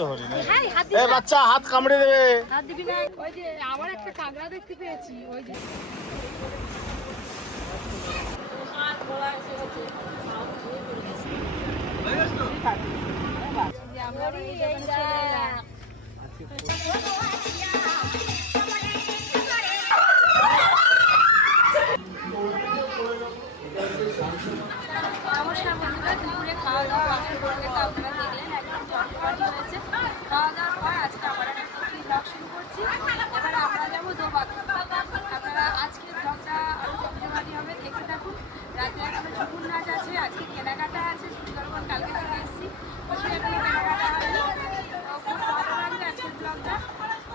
তো হরি না। এই বাচ্চা হাত কামড়ে দেবে। হাত দিবি না। ওই যে আবার একটা কাঁকড়া দেখতে পেয়েছি, ওই যে আমরা এই দোকানে চলে এলাম। নমস্কার বন্ধুরা, দুপুরে খাওয়া দাওয়া আমাদের ব্লগে তো আপনারা দেখলেন, একদম জটপাটি হয়েছে। খাওয়া দাওয়ার পর আজকে আবার একটা ব্লগ শুরু করছি। এবার আমরা যাবো দোবাক। আপনারা আজকের ব্লগটা আরও জমজমাটি হবে, দেখতে থাকুন। রাতে এখনো ঝুমুর নাচ আছে, আজকে কেনাকাটা আছে, সুন্দরবন কালকে থেকে এসেছি, কিছু এখনো কেনাকাটা হয়নি। তো খুব ভালো লাগবে আজকের ব্লগটা।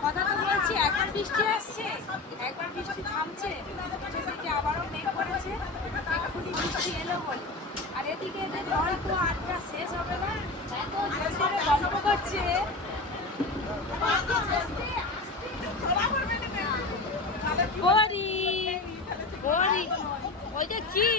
কথা তো বলছি, একবার বৃষ্টি আসছে, একবার বৃষ্টি থামছে, সেদিকে আবারও মেঘ করেছে, এক্ষুনি বৃষ্টি এলো বলে। আর এদিকে এদের গল্প আড্ডা শেষ হবে না, এত জোর করে গল্প করছে। বড়ি বড়ি ওইটা কি?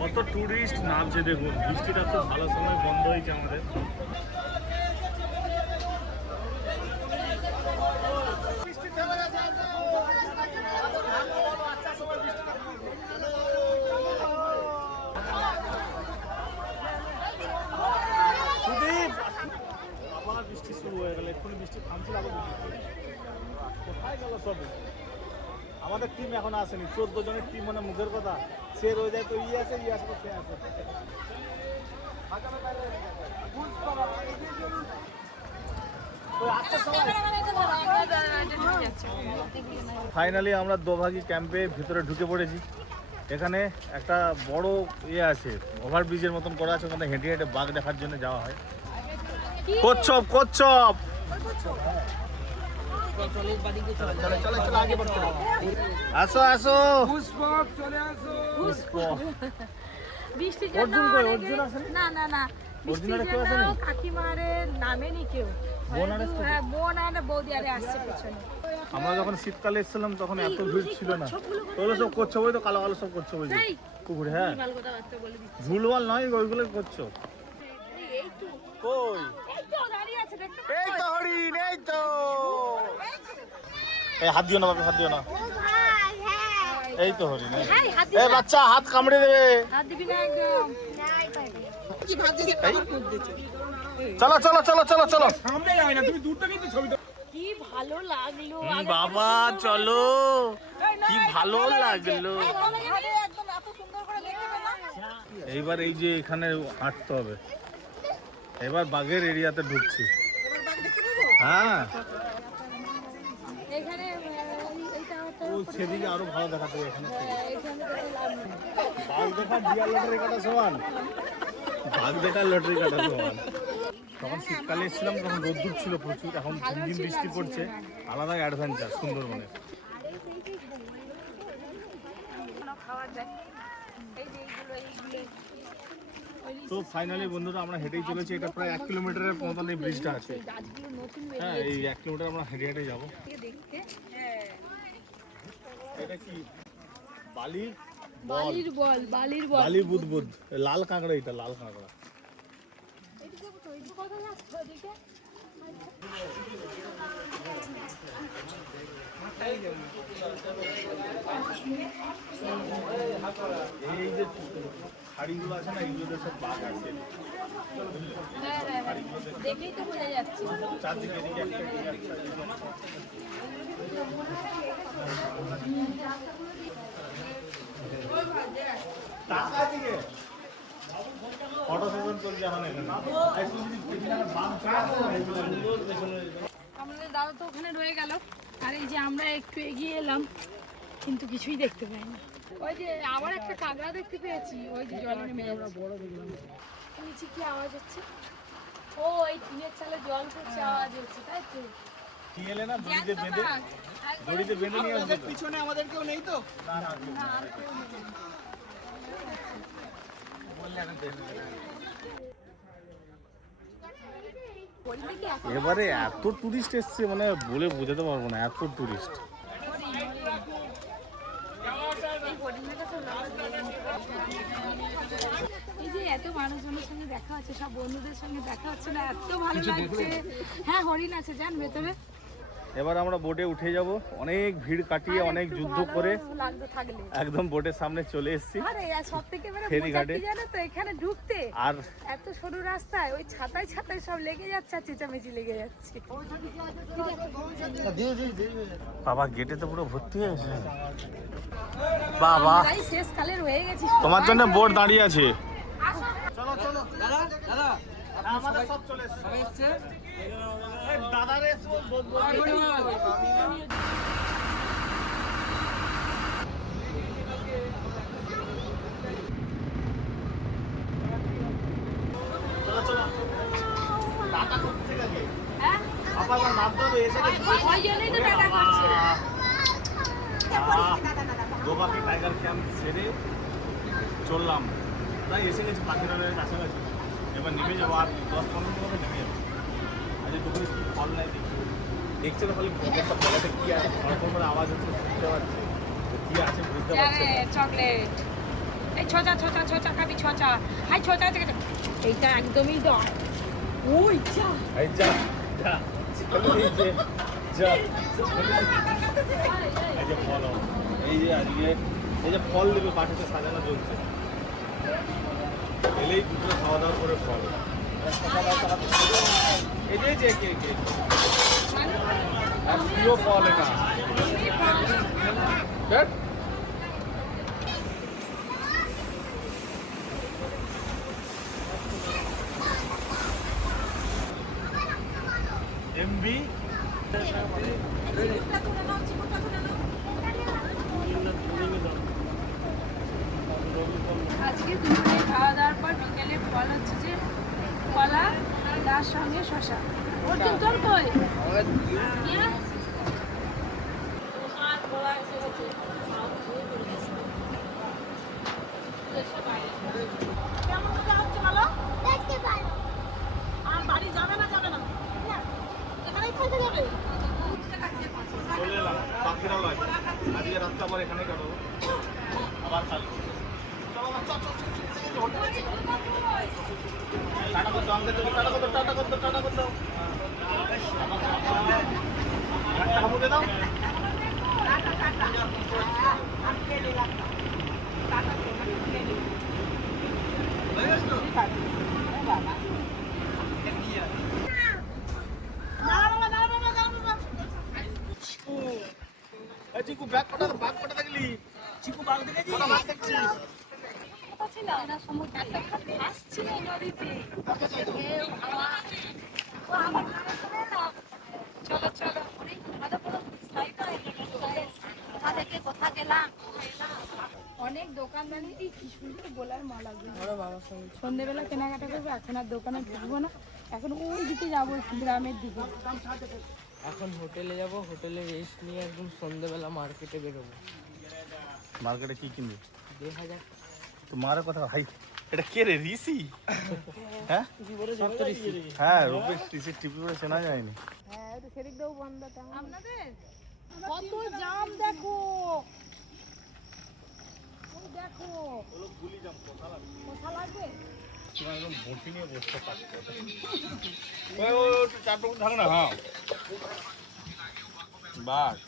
কত টুরিস্ট নামছে দেখুন, বৃষ্টিটা খুব ভালো সময় বন্ধ হয়েছে আমাদের। আবার বৃষ্টি শুরু হয়ে গেল, এক্ষুনি বৃষ্টি থামছিল, আবার কোথায় গেল সব? আমাদের টিম এখন আসেনি, 14 জনের টিম, মানে মুখের কথা। সে রয়ে যায় তো আসে তো সে আসে। ফাইনালি আমরা দোভাগী ক্যাম্পে ভিতরে ঢুকে পড়েছি। এখানে একটা বড় আছে, ওভারব্রিজের মতন করা আছে, ওখানে হেঁটে হেঁটে বাঘ দেখার জন্য যাওয়া হয়। কচ্ছপ কচ্ছপ আসো আসো, বৃষ্টির জন্য না না না, বৃষ্টির জন্য কাকিমারে নামেনি কেউ, বোন আর বৌদি আরে আসছে পেছনে। আমরা যখন শীতকালে এসেছিলাম তখন এত ভিড় ছিল না। ওগুলো সব করছো ওই তো কালো কালো সব করছো ওই যে কুকুরে। হ্যাঁ, ঝুলওয়াল নয়, ওইগুলো করছো। কই এই তো হরিণ, এই তো। এই হাত দিও না বাবা, হাত দিও না। এই তো হরিণ। এই বাচ্চা হাত কামড়ে দেবে। হাত দিবি না একদম। চলো চলো চলো চলো চলো। সামনে যাবে না, তুমি দূরটা কিন্তু ছবি। কি ভালো লাগলো বাবা, চলো, কি ভালো লাগলো। এইবার এই যে এখানে হাঁটতে হবে, এবার বাঘের এরিয়াতে ঢুকছি। হ্যাঁ, এখানে সেদিকে আরো ভালো দেখাতে হবে। এখানে বাঘ দেখা ডিয়ার লটারি কাটা সমান, বাঘ দেখার লটারি কাটা সমান। তখন শীতকালে এসেছিলাম, তখন রোদ্দুর ছিল প্রচুর, এখন দিন দিন বৃষ্টি পড়ছে। আলাদাই অ্যাডভেঞ্চার সুন্দরবনে। তো ফাইনালি বন্ধুরা আমরা হেঁটেই চলেছি, এটা প্রায় 1 কিলোমিটারের মতন এই ব্রিজটা আছে। হ্যাঁ, এই 1 কিলোমিটার আমরা হেঁটে হেঁটে যাবো। এটা কি বালির বল? বালির বুদবুদ, লাল কাঁকড়া, এটা লাল কাঁকড়া। এই যে শাড়িগুলো আছে না, এইগুলোতে সব বাঘ আছে। দেখেই তো বোঝা যাচ্ছে। চারদিকে এদিকে একটা ফটো সেশন চলছে এখন এখানে। আমাদের দাদা তো ওখানে রয়ে গেল, আর এই যে আমরা একটু এগিয়ে এলাম, কিন্তু কিছুই দেখতে পাই না। ওই যে আবার একটা কাঁকড়া দেখতে পেয়েছি, ওই যে জলে নেমে যাচ্ছে। নিচে কি আওয়াজ হচ্ছে? ও, এই টিনের চালে জল পড়ছে, আওয়াজ হচ্ছে, তাই তো। কি এলে না দড়িতে বেঁধে নিয়ে আসবে। পিছনে আমাদের কেউ নেই তো? হরিণে কি এখন এবারে এত টুরিস্ট এসছে মানে বলে বোঝাতে পারবো না, এত টুরিস্ট। এই হরিণটা তো এই যে এত মানুষজনের সঙ্গে দেখা হচ্ছে, সব বন্ধুদের সঙ্গে দেখা হচ্ছে না, এত ভালো লাগছে। হ্যাঁ হরিণ আছে যান ভেতরে। এবার আমরা বোটে উঠে যাব, অনেক ভিড় কাটিয়ে অনেক যুদ্ধ করে লাগতো থাকলে। একদম বোটের সামনে চলে এসেছি আরে আর সবথেকে বড় ফেরিঘাটে। মজা কি জানো তো, এখানে ঢুকতে আর এত সরু রাস্তায় ওই ছাতায় ছাতায় সব লেগে যাচ্ছে আর চেঁচামেচি লেগে যাচ্ছে। বাবা গেটে তো পুরো ভর্তি হয়ে গেছে। বাবা আমরাই শেষ কালের হয়ে গেছি, তোমার জন্য বোট দাঁড়িয়ে আছে। চলো চলো দাদা দাদা আমাদের সব চলে এসেছে। সবাই এসছে দাদা রে চলো চলো টাটা করতে গেছে। হ্যাঁ আবার নাম তো এসে গেছে। ওই জন্যই তো টাটা করছে। দোবাকি টাইগার ক্যাম্প ছেড়ে চললাম, তাই এসে গেছি পাখিরালের কাছাকাছি। এবার নেমে যাবো, আর 10-15 মিনিট মধ্যে নেমে যাবো। আজ দুপুরে কি ফল নাই দেখি, দেখছে না খালি একটা ফলাতে কি আছে, ফল করে আওয়াজ হচ্ছে বুঝতে পারছে কি আছে বুঝতে পারছে আরে না। চকলেট এই ছোচা ছোচা ছোচা খাবি ছোচা, হাই ছোচা আছে এইটা একদমই দাও। ওই যা এই যা যা এই যে যা এই যে ফল, এই যে আজকে এই যে ফল দেবে বাটিতে সাজানো চলছে, এলেই দুপুরে খাওয়া দাওয়া করে ফল। এই যে যে কে কে আর প্রিয় ফল এটা দেখ। এমবি আজকে দুপুরে খাওয়া দাওয়ার পর বিকেলে ফল হচ্ছে যে কলা, তার সঙ্গে শশা। ওর তো তোর কই ইয়া? কেমন মজা হচ্ছে বলো? দেখতে পারো। আর বাড়ি যাবে না যাবে না? না। এখানেই থাকতে যাবে? চলে এলাম পাখিরাল আছে, আজকে রাতটা আবার এখানে কাটাবো, আবার কাল টাটা করতো আমাকে, তুমি টাটা করতো টাটা করতো টাটা করতো একটা হামুকে দাও। এই চিকু ব্যাগ কটা দেখলি? চিকু ব্যাগ দেখেছিস? কটা ব্যাগ দেখছিস? চলো চলো অনেক দোকানদারি কি সুন্দর গোলার মালা সন্ধ্যেবেলা কেনাকাটা করবো, এখন আর দোকানে ঢুকবো না, এখন ওই দিকে যাবো গ্রামের দিকে। এখন হোটেলে যাব, হোটেলে রেস্ট নিয়ে একদম সন্ধ্যেবেলা মার্কেটে বেরোবো। মার্কেটে কি কিনবি? 2000 তোমার কথা ভাই, এটা কে রে ঋষি? হ্যাঁ সব তো রিসিভ। হ্যাঁ রূপেশ ঋষি টিপি করে চেনা যায়নি। আপনাদের কত জাম দেখো, ওই দেখো কোথা লাগবে। তোমার একদম বটি নিয়ে বসতে পারছে। ওই একটু চারটা থাক না। হ্যাঁ বাস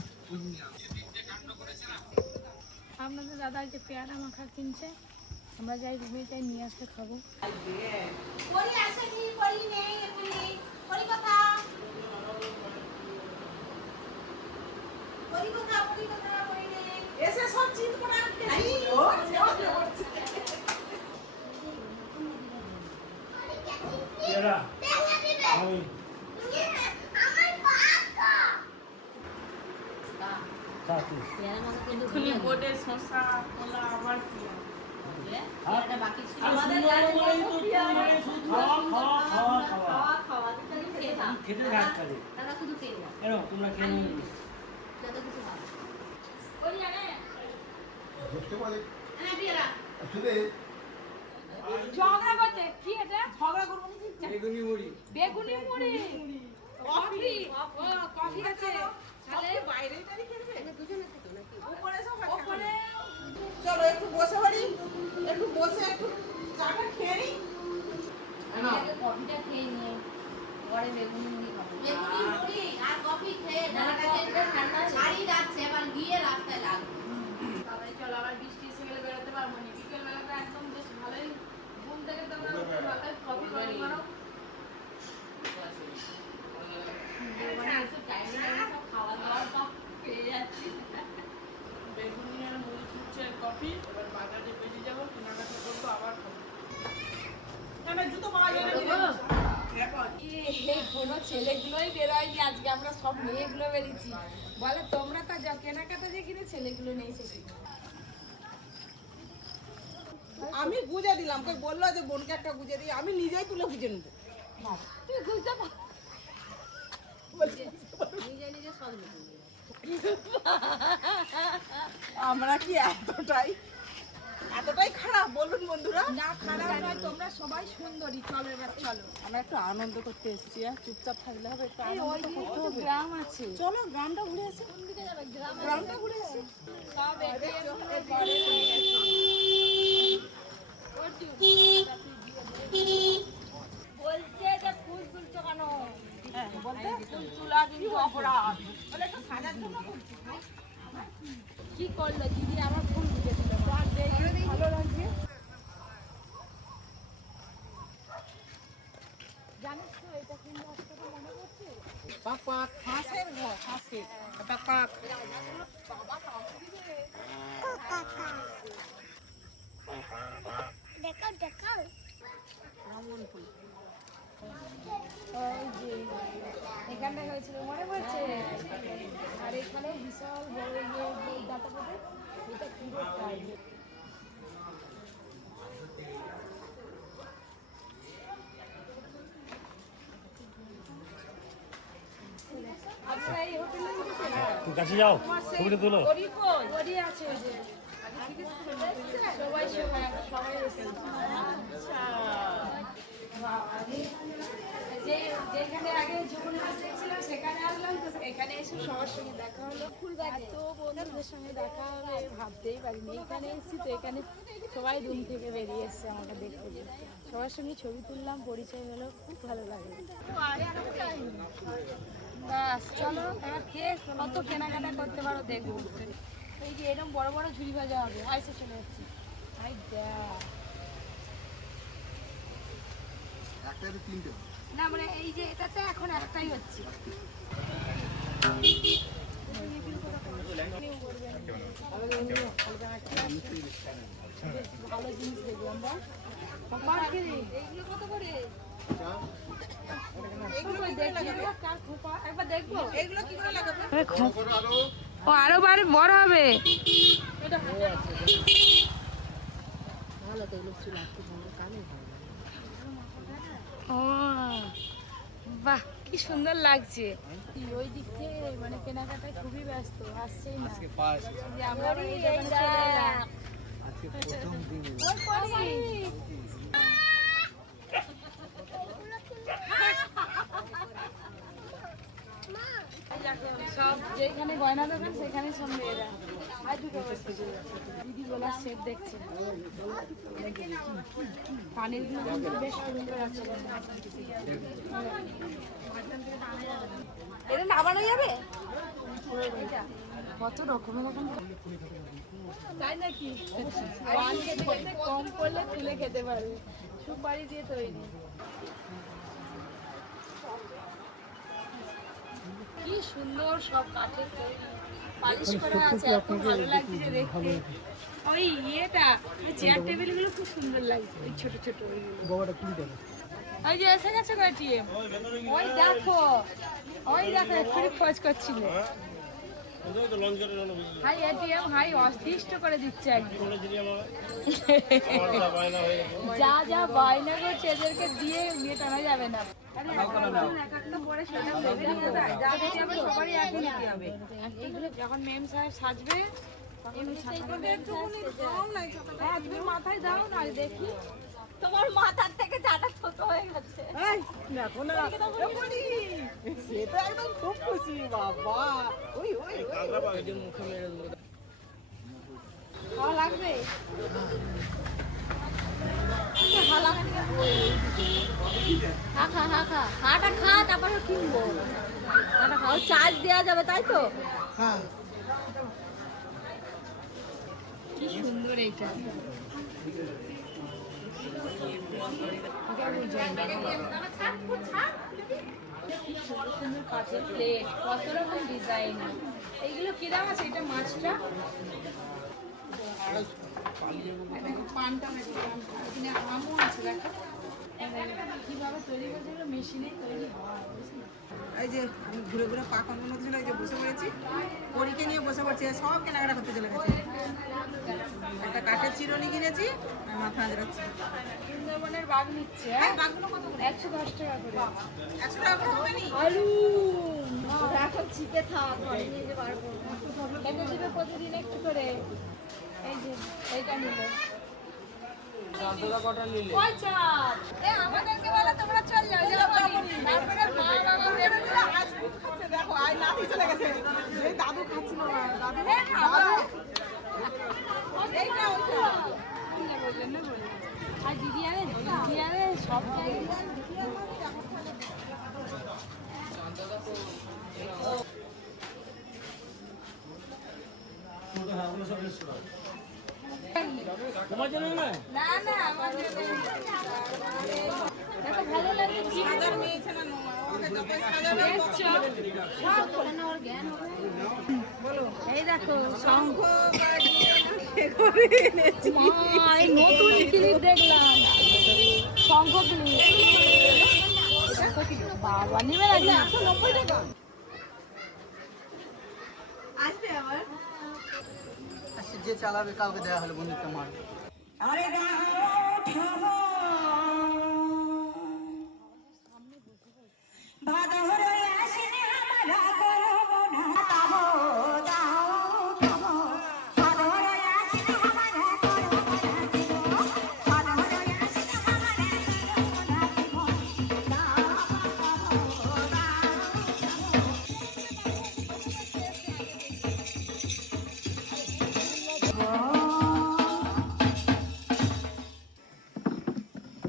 আপনাদের দাদা যে পেয়ারা মাখা কিনছে, আমরা যাই রুমে যাই নিয়ে আসলে খাবো। পরি আসেনি, পরি নেই এখানে। পরি কথা? পরি কথা, পরি কথা, পরি নেই। এসে সব চিন্তা করে আনতে কেরা এক্ষুনি বোর্ডে শশা কলা আবার কি খেতে রাখতে কেন তোমরা কেন দেখতে পারে আসলে ঝগড়া করছে কি এটা ঝগড়া করবো না ঠিক আছে? বেগুনি মুড়ি বেগুনি মুড়ি কফি ও কফি আছে তাহলে বাইরেই তারি খেলবে উপরে সব আছে। ওপরে চলো একটু বসে পড়ি, একটু বসে একটু চাটা খেয়ে নিই। আগে কফিটা খেয়ে নিয়ে পরে বেগুনি মুড়ি খাবো বেগুনি মুড়ি আর কফি খেয়ে না, কফিটা ঠান্ডা আছে। বাড়ি যাচ্ছে এবার গিয়ে রাস্তায় লাগবে। তারপরে চলো আবার বৃষ্টি এসে গেলে বেরোতে পারবো না বিকেল বেলাটা একদম বেশ ভালোই ঘুম থেকে তোমরা ভালোই কফি গরম গরম সুন্দরবনে এসে টাইমে টাইমে সব খাওয়া দাওয়া সব পেয়ে যাচ্ছি বেগুনি আর মুড়ি খাচ্ছে আর কফি, এবার বাজারে বেরিয়ে যাবো, কেনাকাটা করবো, আবার খাবো। আমার জুতো পাওয়া যাবে না। এই কোনো ছেলেগুলোই বেরোয়নি আজকে আমরা সব মেয়েগুলো বেরিয়েছি বলে তোমরা তো যা কেনাকাটা যে কিনে ছেলেগুলো নিয়ে এসেছি আমি গুজে দিলাম, কই বললো যে বোনকে একটা গুজে দিই, আমি নিজেই তুলে গুজে নেবো। তুই বুঝতে পার নিজে নিজে সব লিখে নিয়ে। আমরা কি এতটাই খারাপ বলুন বন্ধুরা? না খারাপ নয় তোমরা সবাই সুন্দরী চলো এবার চলো আমরা একটু আনন্দ করতে এসেছি, চুপচাপ থাকলে হবে? একটু এই ওই আনন্দ দিকে করতে তো হবে। গ্রাম আছে চলো গ্রামটা ঘুরে আসি। কোন দিকে যাবে গ্রামটা ঘুরে আসি। সব ATM গুলো বড় হয়ে গেছে বলছে যে ফুল তুলছো কেন হ্যাঁ বলতে ফুল তোলা কিন্তু অপরাধ বলে একটু সাজার জন্য করছি। কি করলো দিদি আমার ফুল দিতে দিল ভালো লাগছে জানিস তো এটা কোন রাস্তাটা মনে পড়ছে পাক ফাঁসের ঘর, ফাঁসের পাক। ওই যে এখানটা হয়েছিল মনে পড়ছে আর এখানে বিশাল বড় ইয়ে ডাটা পাবে এটা পুরোটাই আপনারা এই হোটেলে উঠেছেন? কাছে যাও ছবিটা তুলো ওরই আছে ওই যে সবাই সবাই সবাই এসেছে যে যেখানে আগে যখন মাছ দেখছিলাম সেখানে আসলাম তো এখানে এসে সবার সঙ্গে দেখা হলো এত বন্ধুদের সঙ্গে দেখা হবে ভাবতেই পারিনি এখানে এসেছি তো এখানে সবাই রুম থেকে বেরিয়ে এসছে আমাকে দেখতে সবার সঙ্গে ছবি তুললাম পরিচয় হলো খুব ভালো লাগে ব্যাস চলো এবার কে কত কেনাকাটা করতে পারো দেখবো এই যে এরকম বড় বড় ঝুড়ি ভাজা হবে আইসে চলে যাচ্ছি আই না মানে এই যে এটাতে এখন একটাই হচ্ছে ভালো জিনিস দেখলাম এইগুলো কত করে একবার দেখবো এগুলো কি করে লাগাবে? ও আরো বারে বড় হবে ও বাহ কি সুন্দর লাগছে ওই দিক থেকে মানে কেনাকাটায় খুবই ব্যস্ত আসছেই না যে আমরা আবার এই দোকানে চলে এলাম সব যেখানে গয়না দোকান সেখানে সব মেয়েরা আর দুটো দিদি গোলার সেট দেখছে কানের গুলো কিন্তু বেশ সুন্দর আছে এটা নামানো যাবে? কত রকমের রকম তাই নাকি পান খেতে খেতে কম করলে তুলে খেতে পারবে সুপারি দিয়ে তৈরি কি সুন্দর সব কাঠের তৈরি পালিশ করা আছে এত ভালো লাগছে দেখতে ওই ইয়েটা ওই চেয়ার টেবিল গুলো খুব সুন্দর লাগছে ওই ছোট ছোট ওই যে এসে গেছে গো এটিএম ওই দেখো এক্ষুনি খোঁজ করছিল হাই এটিএম হাই অস্তিষ্ঠ করে দিচ্ছে একদম যা যা বায়না করছে এদেরকে দিয়ে নিয়ে টানা যাবে না এইগুলো যখন মেম সাহেব সাজবে তখন তুমি মাথায় দাও না দেখি তোমার মাথার থেকে চাটা ছোট হয়ে গেছে। এই দেখো না এমনি সে তো একদম খুব খুশি বাবা। ওই ওই ওই মুখে মেরে দেবো। ভালো লাগবে? হাটা খা তারপরে কিনবো। হাটা খাও, চার্জ দেওয়া যাবে তাই তো? হ্যাঁ কি সুন্দর এইটা। সুন্দর কাঠের প্লেট, কত রকম ডিজাইন। এইগুলো কি দাম আছে? এটা মাছটা পানটা এখানে আমও আছে দেখো। কিভাবে তৈরি করছে মেশিনে তৈরি হয়। এই যে ঘুরে ঘুরে পাকানোর মধ্যে ছিল, এই যে বসে পড়েছি, পরীকে নিয়ে বসে পড়ছে, সব কেনাকাটা করতে চলে গেছে। একটা কাঠের চিরুনি কিনেছি, আর মাথা আজরাচ্ছি। সুন্দরবনের বাঘ নিচ্ছে। এই বাঘগুলো কত করে? 110 টাকা করে। 100 টাকা করে হবে নি? আলু এখন ছিপে থাক, ঘরে নিয়ে যেতে পারবো। কেটে দিবে প্রতিদিন একটু করে। এই যে এইটা নিল। কটা নিলে? কয় চাপ? আমাদেরকে বলে তোমরা চল যাও, তারপরে মা বাবা বেরোলে খাচ্ছে, দেখো আই নাতি চলে গেছে। এই দাদু খাচ্ছিল না, দাদু এইটা ওইটা। আর দিদি আরে সব তোমার জন্য নয়? না আমার দেখো ভালো লাগে। সাজার মেয়েছে না নোমা, ওকে যত সাজাবে এই দেখো শঙ্খ বাজিয়ে করে এনেছি। মা, এই নতুন ক্লিপ দেখলাম, শঙ্খ ক্লিপ। বাবা নিবে না 190 টাকা। আসবে আবার যে চালাবে কাউকে দেওয়া হলো বন্ধুত্ব মার। আরে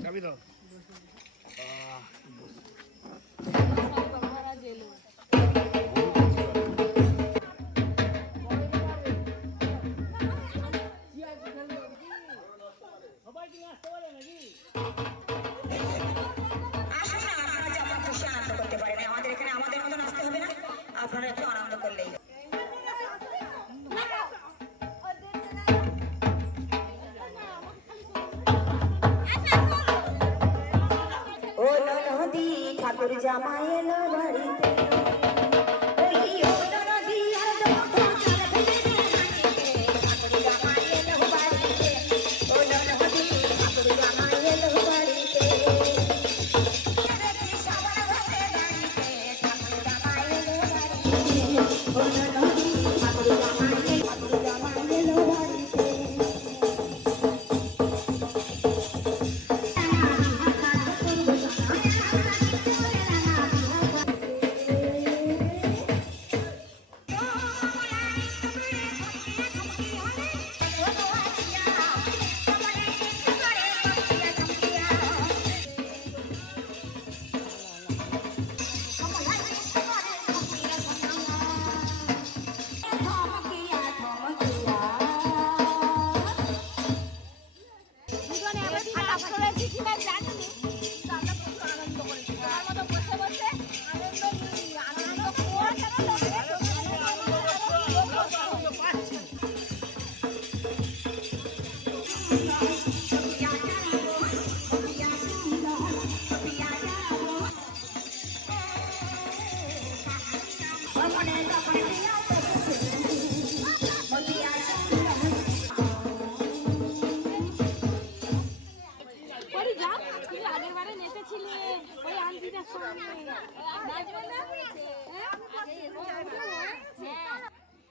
চাবি দাও। আপনারা একটু আনন্দ করলেই ও নদী ঠাকুর জামাই এলো বাড়িতে।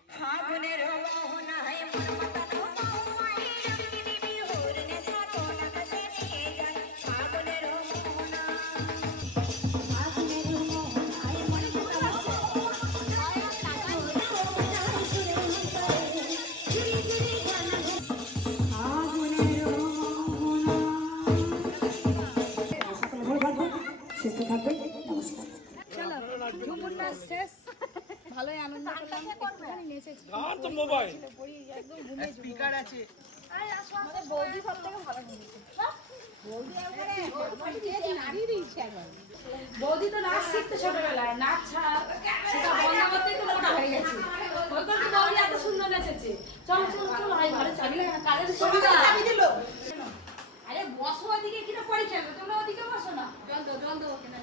ফাগুনের মোহনায় মন মাতানো মাই রঙিনী বিহুর নেশা তোলা কাছে নিয়ে গেল ঝুমুর নাচ শেষ ভালোই আনন্দ করলাম একটুখানি নেচেছি পড়ি একদম ঘুমিয়ে স্পিকার আছে আমাদের বৌদি সব থেকে ভালো ঘুমিয়েছে বৌদি তো নাচ শিখতে ছোটবেলায় নাচ ছাড়া সেটা বন্ধ করতেই তো মোটা হয়ে গেছে ওই করতে বৌদি এত সুন্দর নেচেছে চলো চলো চলো ভাই ঘরে চাবি লাগে না কালের সুবিধা আরে বসো ওদিকে কিনা পড়ে খেলবে তোমরা ওদিকে বসো না জল দেবো কিনা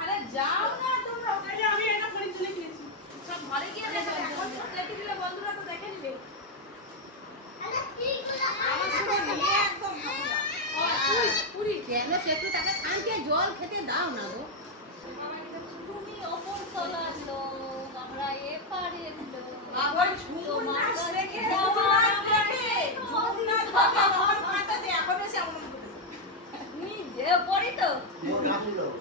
আরে যাও না তোমরা ওখানে আমি এটা পড়ে চলে গিয়েছি সব ঘরে গিয়ে দেখো এখন দেখে দিলে বন্ধুরা তো দেখে নিবে পুরি কেন সেটু তাকে শান্তি জল খেতে দাও না গো তুমি অপর তলার লোক আমরা এপারের লোক আবার ঝুমুর নাচ দেখে ঝুমুর নাচ দেখে ঝুমুর নাচ দেখে আমার মাথাতে এখন এসে আমার তুমি যে পড়ি তো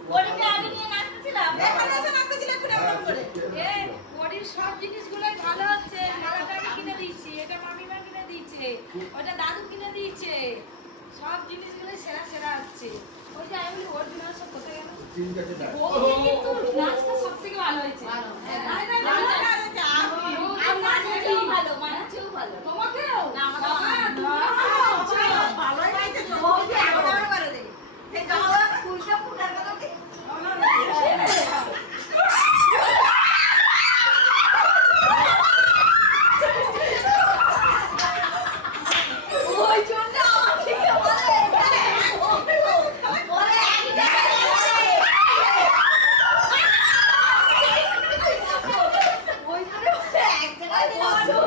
পড়িকে আগে নিয়ে নাচতেছিলাম এখানে এসে নাচতেছিলে পুরো এমন করে এই পড়ির সব জিনিসগুলোই ভালো হচ্ছে মালাটা আমি কিনে দিয়েছি এটা মামিমা কিনে দিয়েছে ওটা দাদু কিনে দিয়েছে সব জিনিসগুলোই সেরা সেরা হচ্ছে ওই যে আমি বলি অরিজিনাল সব কোথায় গেল নাচটা সব থেকে ভালো হয়েছে ভালো মানাচ্ছেও ভালো তোমাকেও না ভালো হয়েছে তো করে দে এই যাও ফুলটা ফুটার কথা কি ওই জন্য আমাকে বলে বলে ওই জন্য এক জায়গায় বসো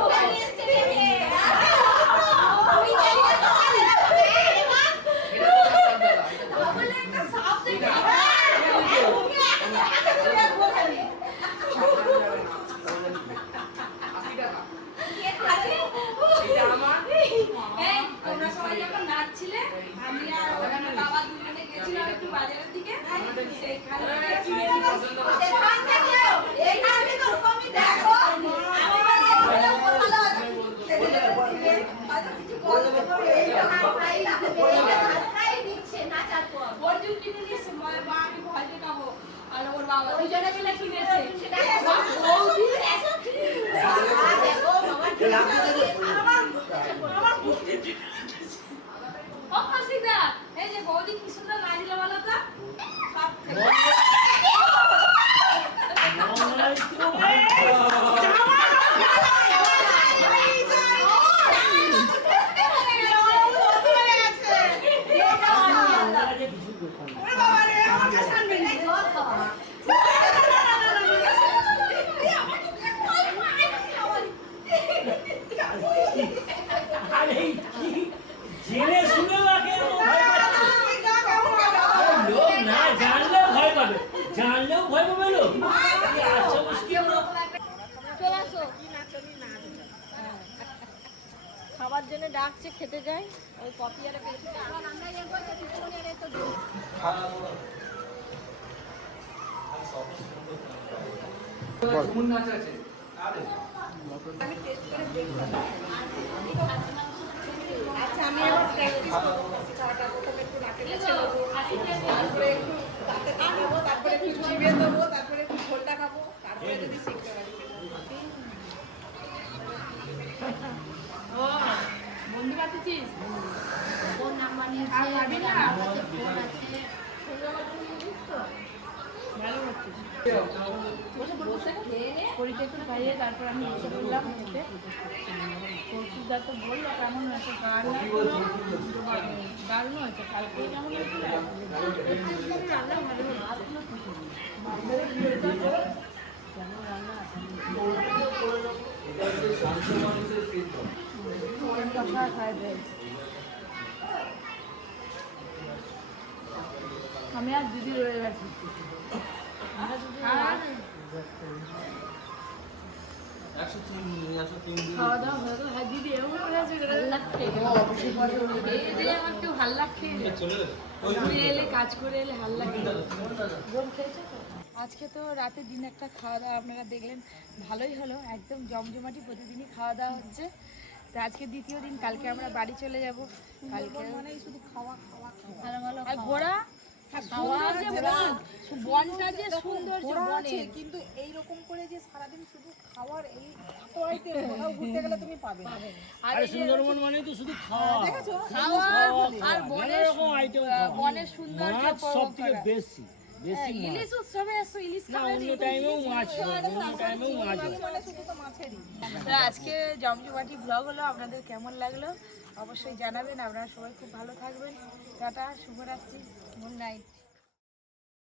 তাহলে একটা সাপ দেখে তোমরা সবাই যখন নাচছিলে আমি আর ওখানে বাবা দুজনে গেছিলাম একটু বাজারের দিকে সেইখান থেকে এইখান থেকে ওরকমই দেখো আমি মানে ভালো আছে কিছু বলতে পারবো অর্জুন কিনে নিয়েছে মা আমি ভয় দেখাবো আর ওর বাবা ওই জন্য মিলে কিনেছে এই যে বৌদি কি সুন্দর নাচলে বলো তো সব জেনে শুনে লাগে লোক না জানলেও ভয় পাবে জানলেও ভয় পাবে লোক আচ্ছা মুশকিল চলে আসো খাবার জন্য ডাকছে খেতে যাই ওই কফি আর আবার আমরা যাবো তো ঝুমুর নাচ আছে আচ্ছা আমি এবার প্র্যাকটিস করব খাওয়াটা প্রথমে একটু নাকে ছেড়ে দেবো তারপরে একটু দাঁতে খাবো তারপরে একটু চিবিয়ে দেবো তারপরে একটু ঝোলটা খাবো তারপরে যদি শিখতে পারি বন্ধু পাচ্ছিস ফোন নাম্বার নিয়েছে আর পাবি না? আমার কাছে ফোন আছে ভালো করছিস বসে খেয়ে নে পরীক্ষা একটু খাইয়ে তারপর আমি বসে পড়লাম খেতে কৌশিকদা তো বললো কেমন হয়েছে রান্না দারুণ হয়েছে কালকে কেমন হয়েছিল রান্না ভালো আমি আর দিদি রয়ে গেছি খাওয়া দাওয়া হয়ে গেল হ্যাঁ দিদি এমন হয়েছে আমার কেউ হাল্লা খেয়ে ঘুরে এলে কাজ করে এলে হাল্লা খেয়ে খেয়েছে তো আজকে তো রাতে দিন একটা খাওয়া দাওয়া আপনারা দেখলেন ভালোই হলো একদম জমজমাটি প্রতিদিনই খাওয়া দাওয়া হচ্ছে তো আজকে দ্বিতীয় দিন কালকে আমরা বাড়ি চলে যাব কালকে মানে শুধু খাওয়া খাওয়া খাওয়া আর ঘোরা সুন্দর যে বন, বনটা যে সৌন্দর্য আছে বনের। কিন্তু এইরকম করে যে সারাদিন শুধু খাওয়ার এই এত আইটেম কোথাও ঘুরতে গেলে তুমি পাবে না। আর আরে এই যে সুন্দরবন মানে তো শুধু খাওয়া দেখেছো খাওয়া আর নানা বনের রকম আইটেম বনের সৌন্দর্য মাছ সব উপভোগ থেকে করা। বেশি বেশি মাছ ইলিশ উৎসবে এসো, ইলিশ না খাবে অন্য টাইমেও মাছ হয়, অন্য টাইমেও মাছ হয় মানে শুধু তো মাছেরই। তো আজকে জমজমাটি ব্লগ হলো, আপনাদের কেমন লাগলো অবশ্যই জানাবেন। আপনারা সবাই খুব ভালো থাকবেন। টাটা, শুভরাত্রি, গুড নাইট।